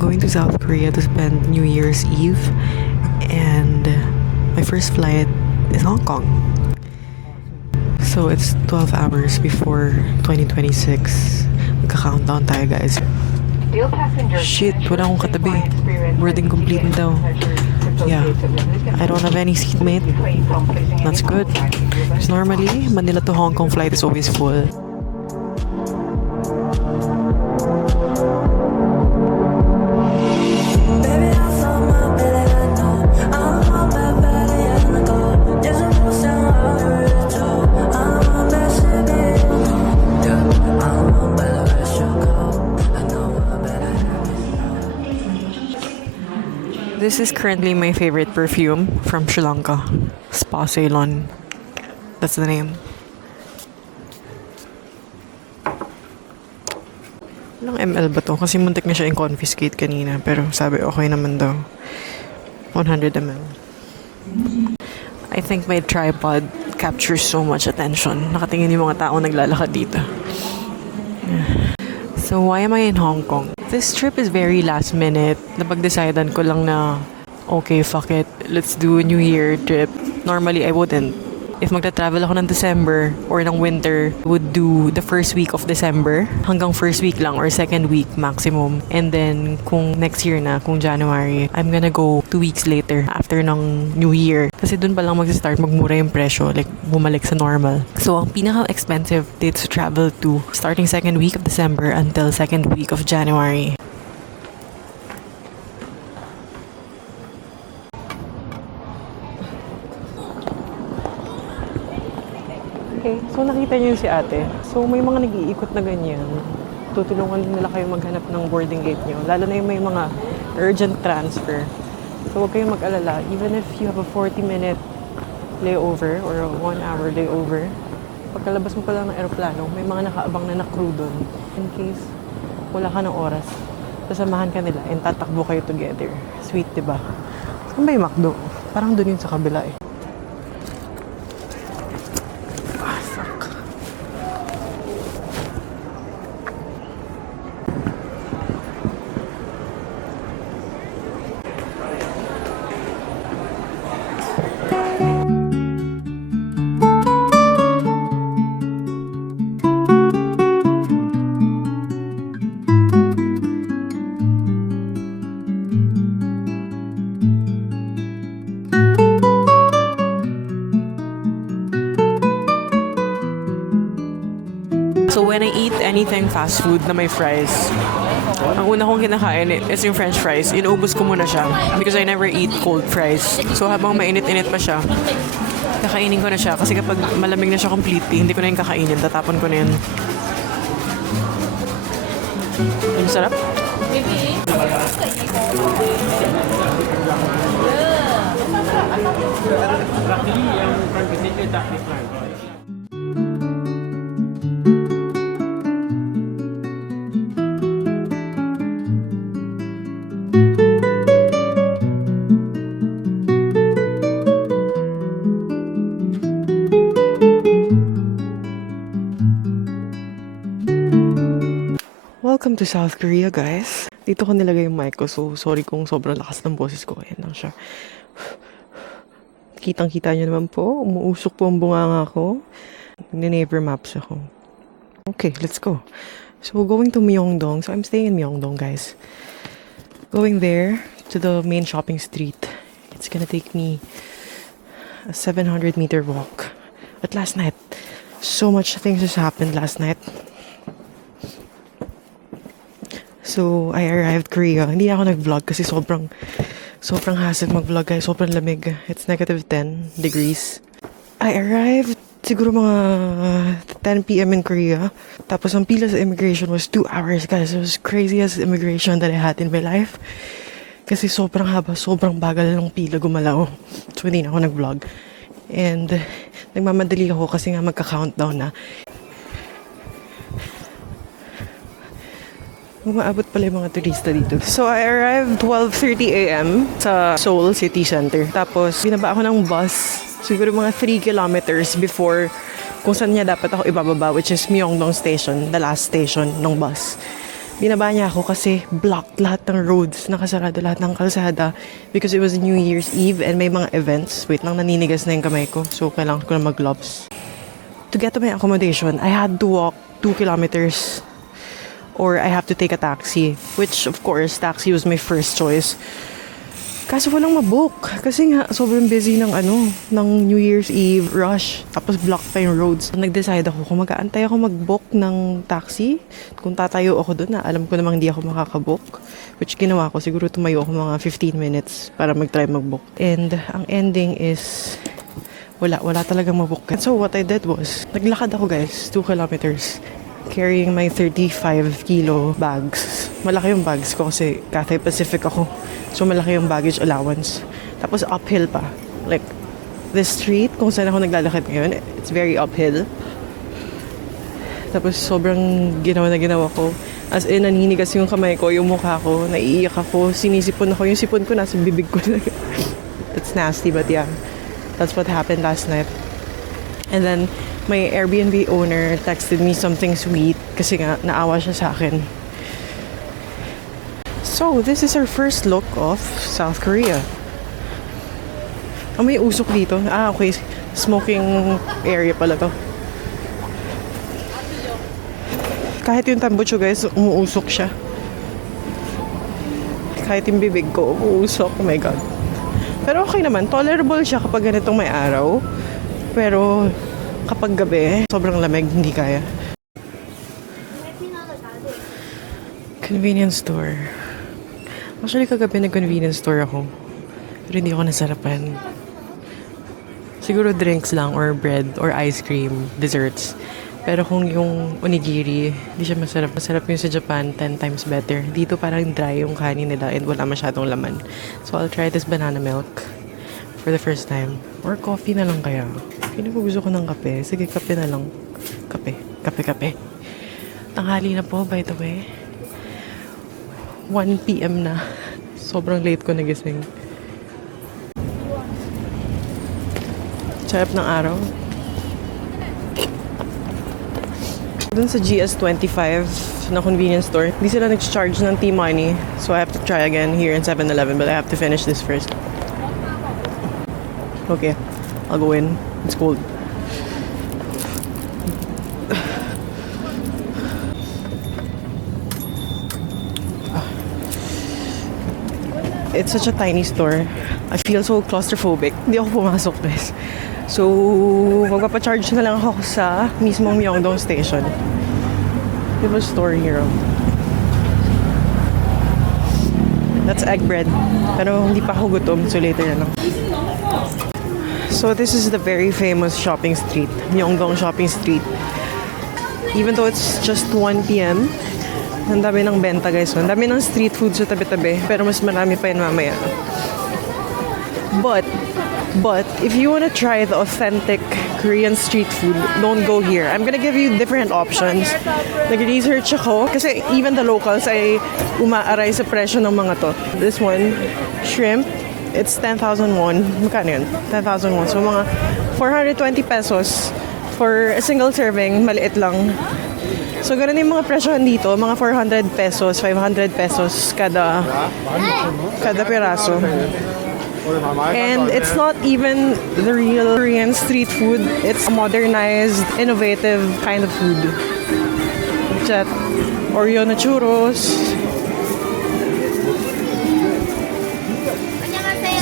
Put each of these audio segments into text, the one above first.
going to South Korea to spend New Year's Eve, and my first flight is Hong Kong. So it's 12 hours before 2026. Magka-countdown tayo, guys. Shit, wala akong katabi. Boarding complete na daw. Yeah, I don't have any seatmate. That's good. Because normally, Manila to Hong Kong flight is always full. This is currently my favorite perfume from Sri Lanka. Spa Ceylon. That's the name. Ilang ml ba to? Kasi muntik na siya i-confiscate kanina. Pero sabi okay naman daw. 100 ml. I think my tripod captures so much attention. Nakatingin yung mga tao naglalakad dito. So why am I in Hong Kong? This trip is very last minute. Napag-decidean ko lang na, okay, fuck it. Let's do a New Year trip. Normally, I wouldn't. If magta-travel ako ng December or ng winter, I would do the first week of December hanggang first week lang or second week maximum. And then, kung next year na, kung January, I'm gonna go 2 weeks later after ng New Year. Kasi dun pa lang mag-start magmura yung presyo, like bumalik sa normal. So, ang pinaka-expensive dates to travel to starting second week of December until second week of January. Okay, so nakita niyo yung si ate. So may mga nag-iikot na ganyan. Tutulungan nila kayo maghanap ng boarding gate niyo. Lalo na yung may mga urgent transfer. So huwag kayong mag-alala. Even if you have a 40-minute layover or a 1-hour layover, pagkalabas mo pa lang ng aeroplano, may mga nakaabang na na-crew doon. In case wala ka ng oras, sasamahan ka nila and tatakbo kayo together. Sweet, diba? Saan ba yung McDo? Parang doon yun sa kabila eh. So when I eat anything fast food na may fries, ang una kong kinakain is yung french fries. Inuubos ko muna siya because I never eat cold fries. So habang mainit-init pa siya, kakainin ko na siya. Kasi kapag malamig na siya completely, hindi ko na yung kakainin. Tatapon ko na yun. Ang sarap. Welcome to South Korea, guys. Dito ko nilagay yung mic ko, so sorry kung sobrang lakas ng boses ko. Ayan lang siya. Kitang-kita nyo naman po. Umuusok po ang bunganga ko. Nine-neighbor maps ako. Okay, let's go. So, going to Myeongdong. So, I'm staying in Myeongdong, guys. Going there to the main shopping street. It's gonna take me a 700-meter walk. But last night, so much things has happened last night. So, I arrived Korea. Hindi ako nag-vlog kasi sobrang hassle mag-vlog, guys. Sobrang lamig. It's negative 10 degrees. I arrived siguro mga 10 p.m. in Korea. Tapos ang pila sa immigration was 2 hours, guys. It was craziest immigration that I had in my life. Kasi sobrang haba, sobrang bagal ng pila gumalaw. So, hindi na ako nag-vlog. And nagmamadali ako kasi nga magka-countdown na. Umaabot pala yung mga turista dito. So, I arrived 12:30 a.m. sa Seoul City Center. Tapos, binaba ako ng bus siguro mga 3 kilometers before kung saan niya dapat ako ibababa, which is Myeongdong Station, the last station ng bus. Binaba niya ako kasi blocked lahat ng roads, nakasarado lahat ng kalsada because it was New Year's Eve and may mga events. Wait lang, naninigas na yung kamay ko. So, kailangan ko na mag-gloves. To get to my accommodation, I had to walk 2 kilometers or I have to take a taxi, which of course, taxi was my first choice. Kaso walang mabook. Kasi nga, sobrang busy ng New Year's Eve rush. Tapos block pa yung roads. Nag-decide ako kung mag-aantay ako mag-book ng taxi. Kung tatayo ako doon na alam ko namang hindi ako makakabook. Which ginawa ko, siguro tumayo ako mga 15 minutes para mag-try mag-book. And ang ending is, wala talagang mabook. And so what I did was, naglakad ako guys, 2 kilometers. Carrying my 35 kilo bags. Malaki yung bags ko kasi Cathay Pacific ako. So, malaki yung baggage allowance. Tapos, uphill pa. Like, the street, kung saan ako naglalakad ngayon, it's very uphill. Tapos, sobrang ginawa ko. As in, naninigas yung kamay ko, yung mukha ko, naiiyak ako, sinisipon ako. Yung sipon ko nasa bibig ko na. That's nasty, but yeah. That's what happened last night. And then, my Airbnb owner texted me something sweet kasi nga, naawa siya sa akin. So, this is our first look of South Korea. May usok dito. Okay. Smoking area pala to. Kahit yung tambucho guys, umuusok siya. Kahit yung bibig ko, umuusok. Oh my God. Pero okay naman. Tolerable siya kapag ganitong may araw. Pero kapag gabi, sobrang lamig, hindi kaya. Convenience store. Actually, kagabi nag-convenience store ako. Pero hindi ako nasarapan. Siguro drinks lang or bread or ice cream, desserts. Pero kung yung onigiri, hindi siya masarap. Masarap yung sa Japan, 10 times better. Dito parang dry yung kanin nila and wala masyadong laman. So I'll try this banana milk for the first time. Or coffee na lang kaya. Gusto ko ng kape. Sige, kape na lang. Kape. Tanghali na po, by the way. 1 p.m. na. Sobrang late ko nagising. Sarap ng araw. Dun sa GS25 na convenience store, hindi sila nag-charge ng T-money. So I have to try again here in 7-Eleven, but I have to finish this first. Okay, I'll go in. It's cold. It's such a tiny store. I feel so claustrophobic. Hindi ako pumasok, guys. So, magpapacharge na lang ako sa mismong Myeongdong Station. It was store here. That's egg bread. Pero hindi pa ako gutom, so later na lang. So, this is the very famous shopping street. Myeongdong Shopping Street. Even though it's just 1 p.m., ang dami ng benta guys. Ang dami ng street food sa tabi-tabi. Pero mas marami pa yun mamaya. But, if you want to try the authentic Korean street food, don't go here. I'm gonna give you different options. Nag-research ako. Kasi even the locals ay umaaray sa presyo ng mga to. This one, shrimp. It's 10,000 won. Magkano yun? 10,000 won. So mga 420 pesos for a single serving. Maliit lang. So, ganun yung mga presyohan dito. Mga 400 pesos, 500 pesos kada piraso. And it's not even the real Korean street food. It's a modernized, innovative kind of food. Chat, Oreo na churros.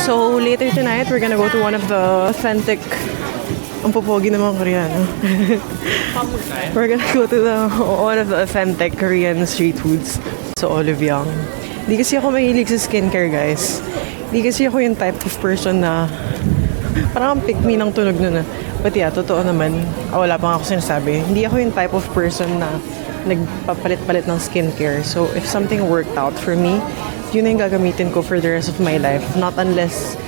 So, later tonight, we're gonna go to one of the authentic... Ang popogi ng mga Koreano. We're gonna go to one of the authentic Korean street foods. So, Olive Young. Di kasi ako mahilig sa skincare, guys. Di kasi ako yung type of person na parang pick me ng tunog nun. But yeah, totoo naman. Wala pang ako sinasabi. Hindi ako yung type of person na nagpapalit-palit ng skincare. So, if something worked out for me, yun na yung gagamitin ko for the rest of my life. Not unless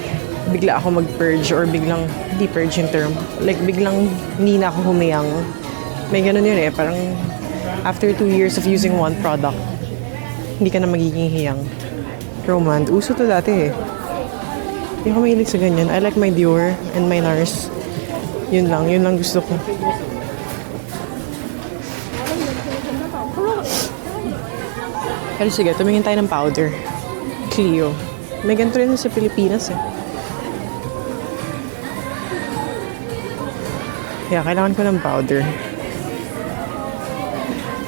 bigla ako mag-purge or biglang, di purge yung term. Like, biglang hindi na ako humiyang. May ganun yun eh. Parang after 2 years of using one product, hindi ka na magiging hiyang. Romand. Uso to dati eh. Hindi ako mahilig sa ganyan. I like my Dior and my NARS. Yun lang gusto ko. Pero sige, tumingin tayo ng powder. Clio. May ganito rin sa Pilipinas eh. Yeah, kailangan ko ng powder.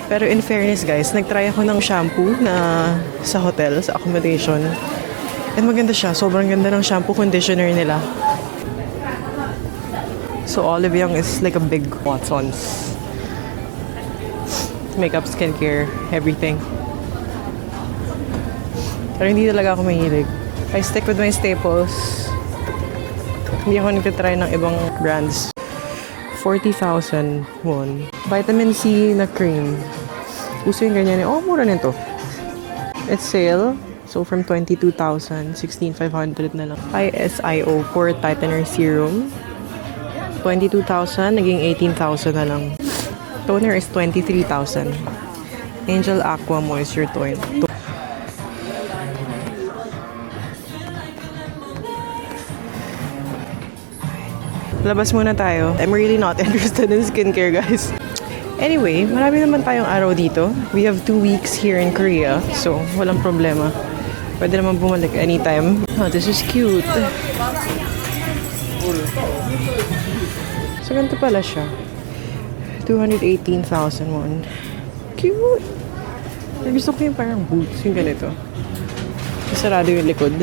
Pero in fairness guys, nag-try ako ng shampoo na sa hotel, sa accommodation. And maganda siya. Sobrang ganda ng shampoo conditioner nila. So Olive Young is like a big Watsons. Makeup, skincare, everything. Pero hindi talaga ako mahilig. I stick with my staples. Hindi ako nagtitry ng ibang brands. 40,000 won. Vitamin C na cream. Uso yung ganyan. Oh, mura nito. It's sale. So, from 22,000, 16,500 na lang. ISIO Pore Tightener Serum. 22,000, naging 18,000 na lang. Toner is 23,000. Angel Aqua Moisture Toner. Labas muna tayo. I'm really not interested in skincare, guys. Anyway, marami naman tayong araw dito. We have 2 weeks here in Korea, so walang problema. Pwede naman bumalik anytime. Oh, this is cute. So, ganito pala siya. 218,000 won. Cute! Gusto ko yung parang boots, yung ganito. Sarado yung likod.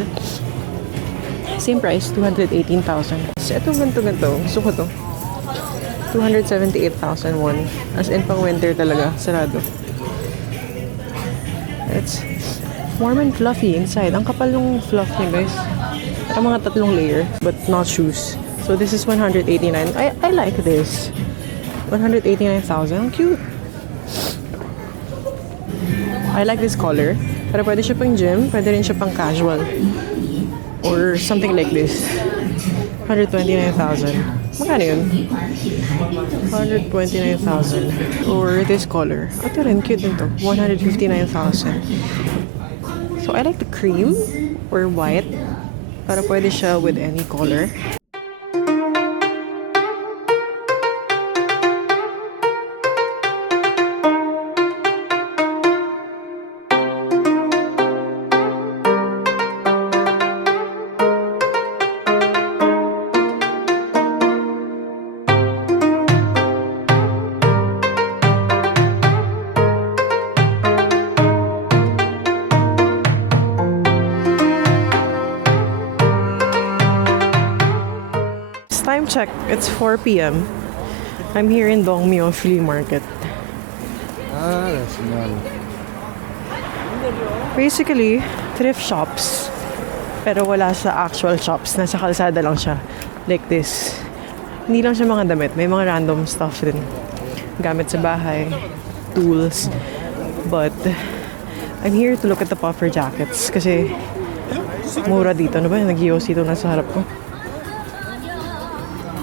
Same price, 218,000. So, ito ganito. Gusto ko to. 278,000 won. As in, pang winter talaga. Sarado. It's warm and fluffy inside. Ang kapal ng fluff niya, guys. Parang mga 3 layer, but not shoes. So, this is 189. I like this. 189,000. Cute. I like this color. Pero pwede siya pang gym. Pwede rin siya pang casual. Or something like this. 129,000. Magkano yun? 129,000. Or this color. Ito rin, cute din to. 159,000. So, I like the cream or white. Para pwede siya with any color. Time check. It's 4 p.m. I'm here in Dongmyo Flea Market. That's small. Basically, thrift shops. Pero wala sa actual shops. Nasa kalsada lang siya. Like this. Hindi lang siya mga damit. May mga random stuff din. Gamit sa bahay. Tools. But, I'm here to look at the puffer jackets. Kasi, mura dito. Ano ba? Nag-Yossi ito nasa harap ko.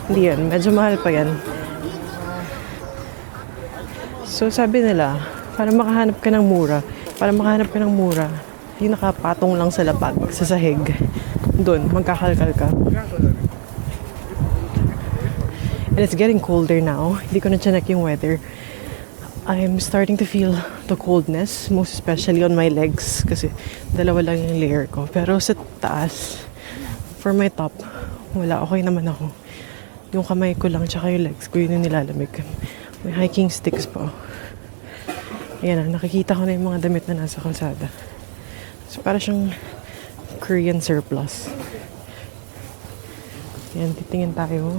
Hindi yan. Medyo mahal pa yan. So, sabi nila, para makahanap ka ng mura, yung nakapatong lang sa lapag, sa sahig, doon, magkakalkal ka. And it's getting colder now. Hindi ko na chinek yung weather. I'm starting to feel the coldness, most especially on my legs, kasi dalawa lang yung layer ko. Pero sa taas, for my top, wala, okay naman ako. Yung kamay ko lang, tsaka yung legs ko, yun yung nilalamig. May hiking sticks po. Ayan na, nakikita ko na yung mga damit na nasa kalsada. So, para siyang Korean surplus. Ayan, titingin tayo.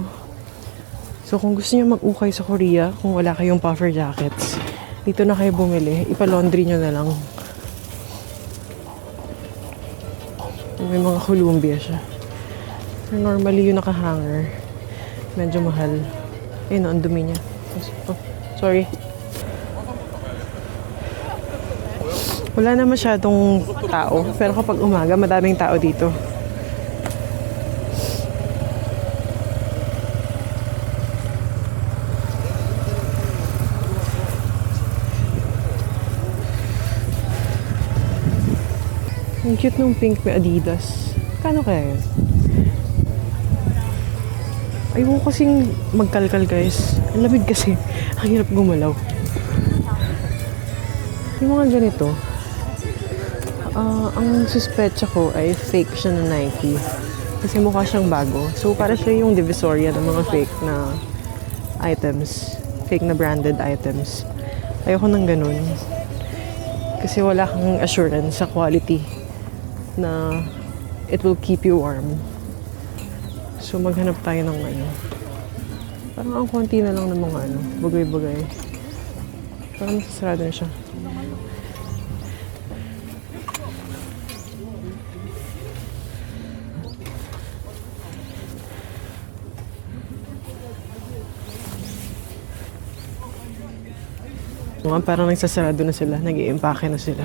So, kung gusto niyo mag-ukay sa Korea, kung wala kayong puffer jackets, dito na kayo bumili. Ipa-laundry nyo na lang. May mga Columbia siya. Pero normally yung naka-hanger. Medyo mahal. Ayun, ang dumi niya. Oh, sorry. Wala na masyadong tao. Pero kapag umaga, madaming tao dito. Ang cute nung pink may Adidas. Kano kaya yun? Ayoko kasing magkalkal, guys. Ang lamig kasi. Ang hirap gumalaw. Yung mga ganito, Ang suspecha ko ay fake siya na Nike. Kasi mukha siyang bago. So, para siya yung divisoria ng mga fake na items. Fake na branded items. Ayoko ng ganun. Kasi wala kang assurance sa quality na it will keep you warm. So, maghanap tayo ng ano. Parang ang konti na lang ng mga ano, bagay-bagay. Parang masasarado na siya. Parang nagsasarado na sila, nag-i-impake na sila.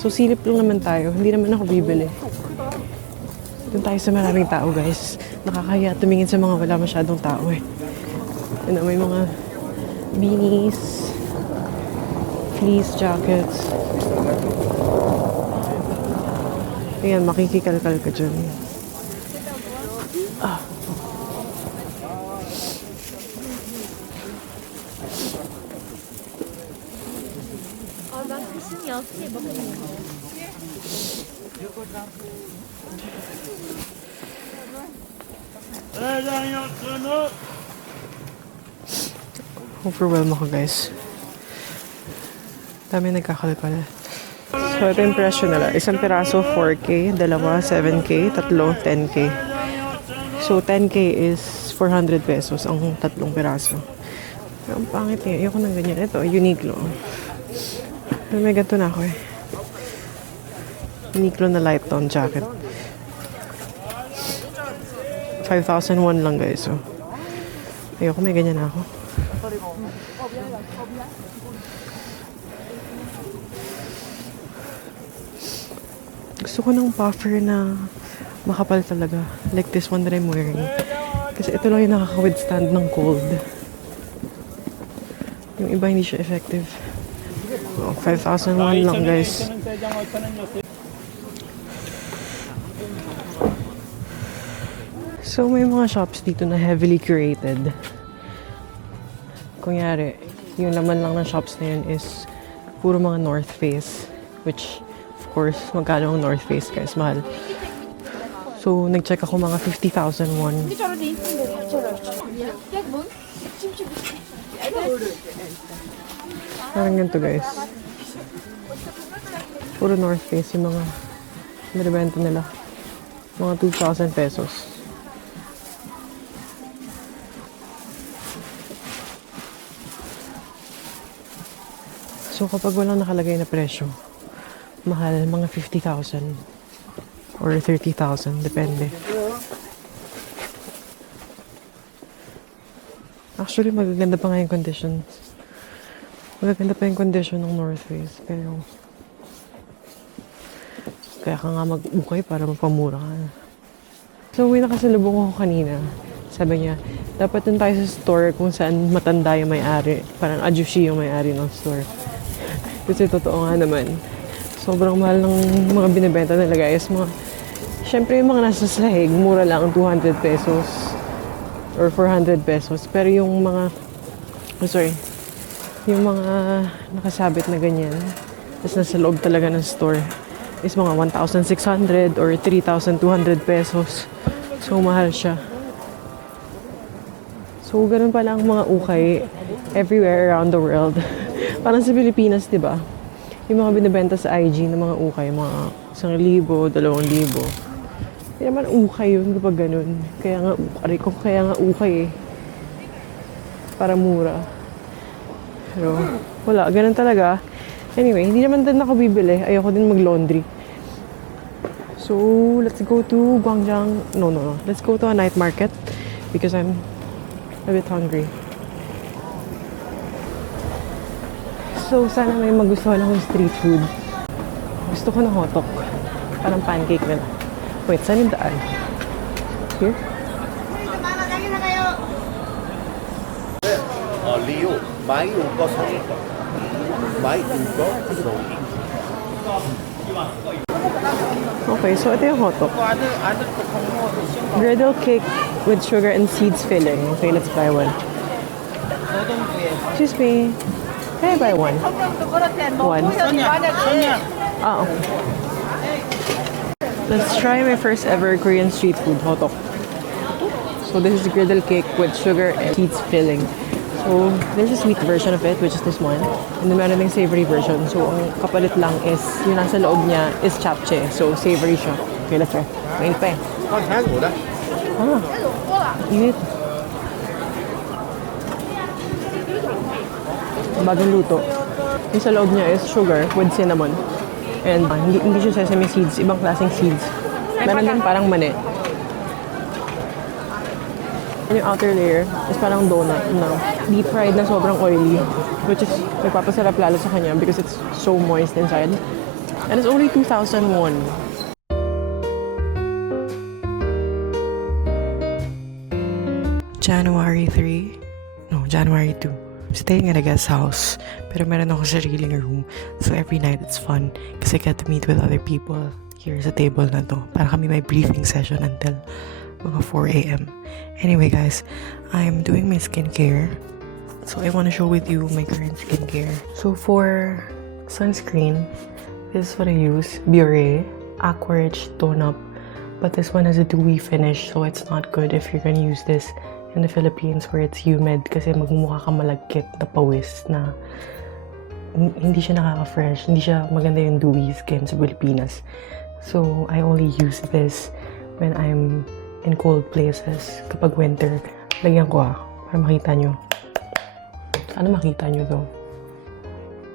So, silip lang naman tayo. Hindi naman ako bibili. Doon tayo sa maraming tao, guys. Nakakahiya tumingin sa mga wala masyadong tao eh. Ano, may mga beanies, fleece jackets. Ayan, makikikalkal ka dyan. Overwhelm ako, guys. Dami nagkakalkal. So, ito yung presyo nila. Isang piraso, 4K. Dalawa, 7K. Tatlo, 10K. So, 10K is 400 pesos ang tatlong piraso. Pero ang pangit eh. Ayoko ng ganyan. Ito, Uniqlo. Pero may ganito na ako eh. Uniqlo na light tone jacket. 5,001 lang, guys. So, ayoko, may ganyan na ako. Gusto ko ng puffer na makapal talaga. Like this one that I'm wearing. Kasi ito lang yung nakaka-withstand ng cold. Yung iba hindi siya effective. Oh, 5,001 lang, guys. So, may mga shops dito na heavily curated. Kunyari, yung laman lang ng shops na yun is puro mga North Face. Which, of course, magkano ang North Face, guys? Mahal. So, nag-check ako mga 50,000 won. Parang ganito, guys. Puro North Face yung mga binibenta nila. Mga 2,000 pesos. So, kapag walang nakalagay na presyo, mahal, mga 50,000 or 30,000, depende. Actually, magaganda pa nga yung condition. Magaganda pa yung condition ng North Face, pero kaya ka nga mag-ukay para mapamura ka. So, may nakasalubong ako kanina. Sabi niya, dapat dun tayo sa store kung saan matanda yung may-ari. Parang ajushi yung may-ari ng store. Kasi totoo nga naman. Sobrang mahal ng mga binibenta nila, guys. Siyempre yung mga nasa sahig, mura lang 200 pesos or 400 pesos. Pero yung mga, yung mga nakasabit na ganyan, tapos nasa loob talaga ng store, is mga 1,600 or 3,200 pesos. So, mahal siya. So, ganun pala ang mga ukay everywhere around the world. Parang sa Pilipinas, di ba? Yung mga binibenta sa IG ng mga ukay, mga 1,000, 2,000. Kaya naman ukay yun kapag ganun. Kaya nga ukay eh. Para mura. Pero wala, ganun talaga. Anyway, hindi naman din ako bibili. Ayoko din mag-laundry. So, let's go to Gwangjang. No. Let's go to a night market because I'm a bit hungry. So, sana may magustuhan akong street food. Gusto ko ng hotok. Parang pancake na. Wait, saan yung daan? Here? 리오 많이 온거 성인거 많이 온거 성인. Okay, so ito yung hotok. Griddle cake with sugar and seeds filling. Okay, let's buy one. Excuse me. Can I buy one? One. Ah, okay. Let's try my first ever Korean street food, hotok. So this is griddle cake with sugar and cheese filling. So there's a sweet version of it, which is this one. And then meron ding savory version. So ang kapalit lang is, yung nasa loob niya is japchae. So savory siya. Okay, let's try. Mainit pa eh. 看韩国的， Ah, init. Bagong luto. Yung sa loob niya is sugar with cinnamon. And hindi siya sesame seeds, ibang klaseng seeds. Meron din parang mani. And yung outer layer is parang donut na deep fried na sobrang oily. Which is nagpapasarap lalo sa kanya because it's so moist inside. And it's only 2,001. January 3? No, January 2. I'm staying at a guest house. Pero meron ako sariling room. So every night it's fun. Kasi I get to meet with other people here sa table na to. Para kami may briefing session until mga 4 a.m. Anyway guys, I'm doing my skincare. So I want to share with you my current skincare. So for sunscreen, this is what I use. Biore Aqua Rich Tone Up. But this one has a dewy finish, so it's not good if you're gonna use this in the Philippines where it's humid kasi magmumukha ka malagkit na pawis na hindi siya nakaka-fresh, hindi siya maganda yung dewy skin sa Pilipinas. So, I only use this when I'm in cold places. Kapag winter, lagyan ko para makita nyo. Sana makita nyo to.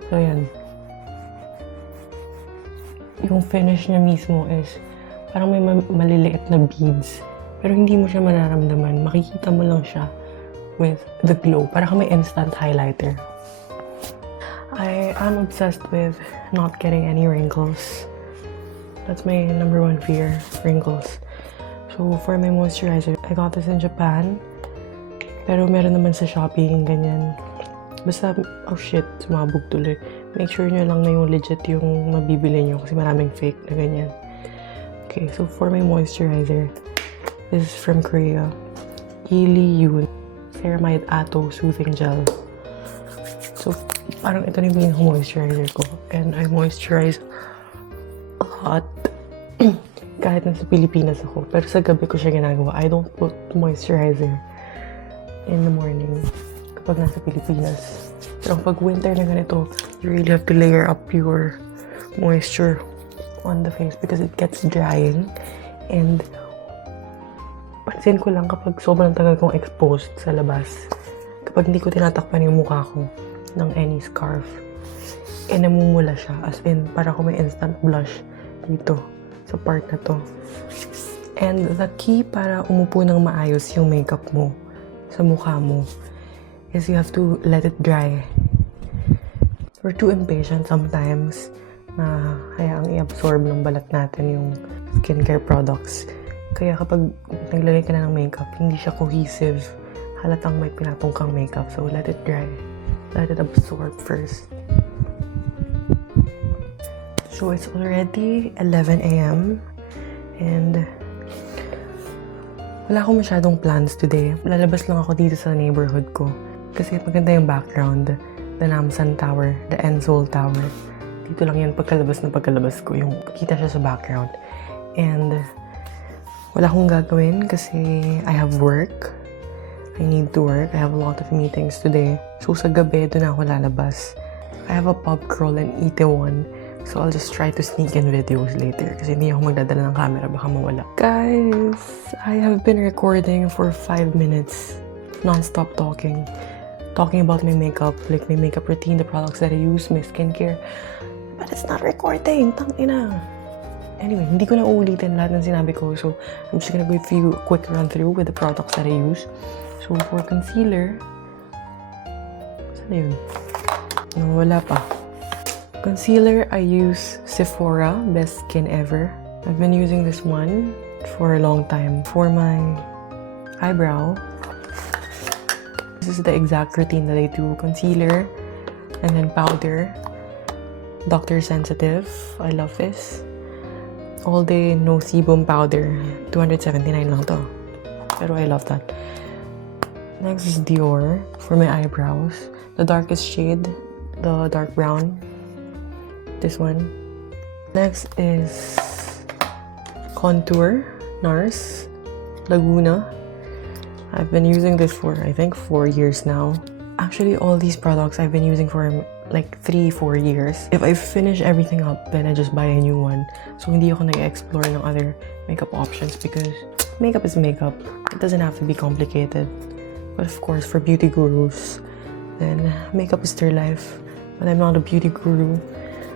So, yan. Yung finish niya mismo is parang may maliliit na beads. Pero hindi mo siya mararamdaman. Makikita mo lang siya with the glow. Para kang may instant highlighter. I am obsessed with not getting any wrinkles. That's my number one fear, wrinkles. So for my moisturizer, I got this in Japan. Pero meron naman sa Shopee yung ganyan. Basta, oh shit, sumabog tuloy. Make sure nyo lang na yung legit yung mabibili nyo kasi maraming fake na ganyan. Okay, so for my moisturizer, this is from Korea. Ili Yoon Ceramide Ato Soothing Gel. So, parang ito na yung pinaka-moisturizer ko. And I moisturize a lot. Kahit nasa Pilipinas ako. Pero sa gabi ko siya ginagawa. I don't put moisturizer in the morning kapag nasa Pilipinas. Pero pag winter na ganito, you really have to layer up your moisture on the face because it gets drying. And pansin ko lang kapag sobrang tagal kong exposed sa labas, kapag hindi ko tinatakpan yung mukha ko ng any scarf, namumula siya. As in, para ko may instant blush dito sa part na to. And the key para umupo ng maayos yung makeup mo sa mukha mo is you have to let it dry. We're too impatient sometimes na hayaang i-absorb ng balat natin yung skincare products. Kaya kapag naglagay ka na ng makeup, hindi siya cohesive. Halatang may pinatong kang makeup. So, let it dry. Let it absorb first. So, it's already 11 a.m. And wala akong masyadong plans today. Lalabas lang ako dito sa neighborhood ko. Kasi maganda yung background. The Namsan Tower, the Enzol Tower. Dito lang yan pagkalabas ko, yung kita siya sa background. And wala akong gagawin kasi I have work. I need to work. I have a lot of meetings today. So sa gabi, doon ako lalabas. I have a pub crawl in Itaewon. So I'll just try to sneak in videos later kasi hindi ako magdadala ng camera, baka mawala. Guys, I have been recording for 5 minutes. Non-stop talking. Talking about my makeup, like my makeup routine, the products that I use, my skincare. But it's not recording. Tangina. Anyway, hindi ko na uulitin lahat ng sinabi ko. So, I'm just gonna give you a quick run through with the products that I use. So, for concealer, saan na yun? No, wala pa. Concealer, I use Sephora Best Skin Ever. I've been using this one for a long time. For my eyebrow, this is the exact routine that I do. Concealer, and then powder. Dr. Sensitive. I love this. All Day No Sebum Powder. 279 lang to. Pero I love that. Next is Dior for my eyebrows. The darkest shade. The dark brown. This one. Next is Contour NARS Laguna. I've been using this for I think 4 years now. Actually, all these products I've been using for like 3-4 years. If I finish everything up, then I just buy a new one. So hindi ako nag-explore ng other makeup options because makeup is makeup. It doesn't have to be complicated. But of course, for beauty gurus, then makeup is their life. But I'm not a beauty guru.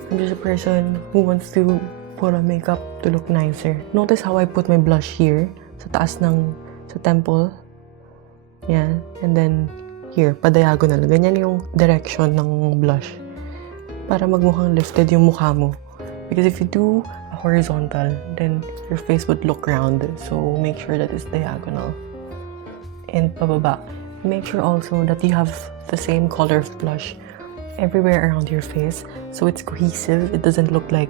I'm just a person who wants to put on makeup to look nicer. Notice how I put my blush here, sa taas ng, sa temple. Yan. And then, here, pa-diagonal. Ganyan yung direction ng blush. Para magmukhang lifted yung mukha mo. Because if you do a horizontal, then your face would look round. So, make sure that it's diagonal. And pababa. Make sure also that you have the same color of blush everywhere around your face. So, it's cohesive. It doesn't look like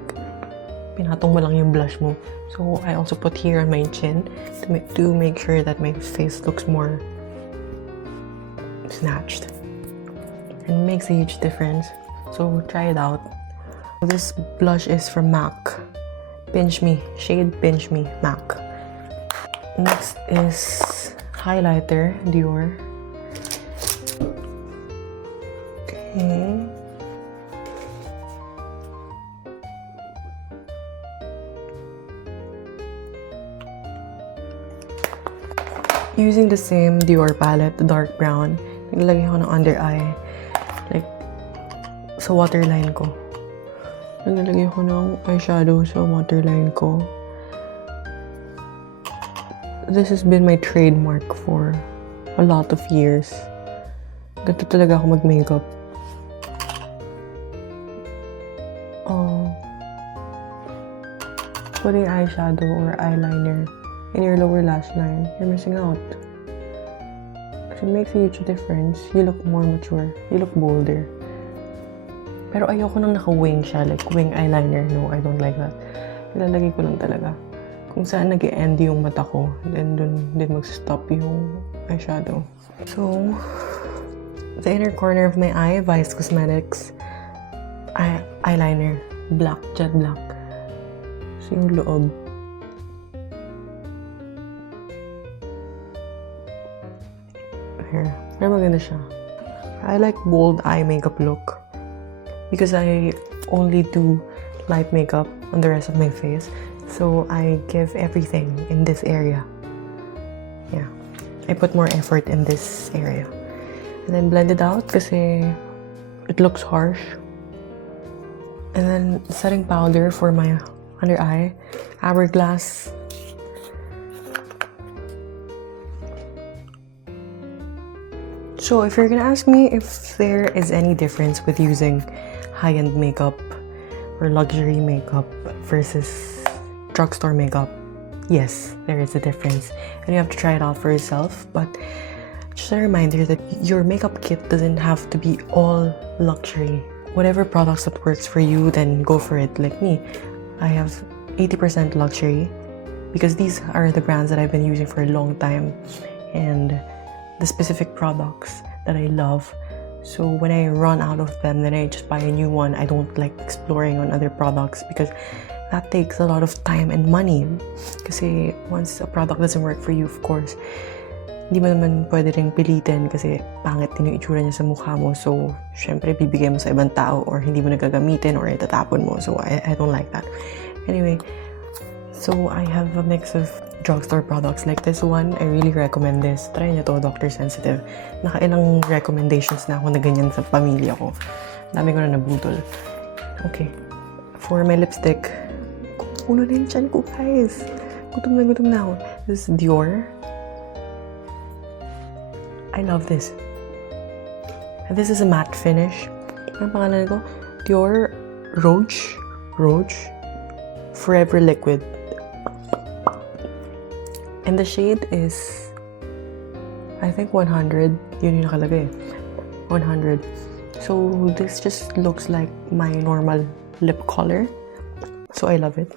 pinatong mo lang yung blush mo. So, I also put here on my chin to make sure that my face looks more snatched. And makes a huge difference. So, try it out. This blush is from MAC. Pinch Me. Shade Pinch Me. MAC. Next is highlighter. Dior. Okay. Using the same Dior palette, the dark brown. Nilagay ko ng under eye. Like, sa waterline ko. Nilagay ko ng eyeshadow sa waterline ko. This has been my trademark for a lot of years. Ganito talaga ako mag-makeup. Putting eyeshadow or eyeliner in your lower lash line, you're missing out. It makes a huge difference. You look more mature. You look bolder. Pero ayoko nang naka-wing siya, like wing eyeliner. No, I don't like that. Ilalagay ko lang talaga. Kung saan nag-e-end yung mata ko, then dun din mag-stop yung eyeshadow. So, the inner corner of my eye, Vice Cosmetics eyeliner. Black, jet black. So, yung loob. Here. Pero maganda siya. I like bold eye makeup look. Because I only do light makeup on the rest of my face. So, I give everything in this area. Yeah. I put more effort in this area. And then blend it out kasi it looks harsh. And then setting powder for my under eye. Hourglass. So, if you're gonna ask me if there is any difference with using high-end makeup or luxury makeup versus drugstore makeup, yes, there is a difference. And you have to try it out for yourself. But just a reminder that your makeup kit doesn't have to be all luxury. Whatever products that works for you, then go for it. Like me, I have 80% luxury because these are the brands that I've been using for a long time. And the specific products that I love. So when I run out of them, then I just buy a new one. I don't like exploring on other products because that takes a lot of time and money. Kasi once a product doesn't work for you, of course, hindi mo naman pwede rin pilitin kasi pangit din yung itsura niya sa mukha mo. So, syempre, bibigay mo sa ibang tao or hindi mo nagagamitin or itatapon mo. So, I don't like that. Anyway, so I have a mix of drugstore products like this one. I really recommend this. Try nyo to, Dr. Sensitive. Nakailang recommendations na ako na ganyan sa pamilya ko. Dami ko na nabudol. Okay. For my lipstick, puno na yung tiyan ko, guys. Gutom na ako. This is Dior. I love this. And this is a matte finish. Ang pangalan nito? Dior Rouge Forever Liquid. And the shade is, I think 100. Yun yung nakalagay. 100. So this just looks like my normal lip color. So I love it.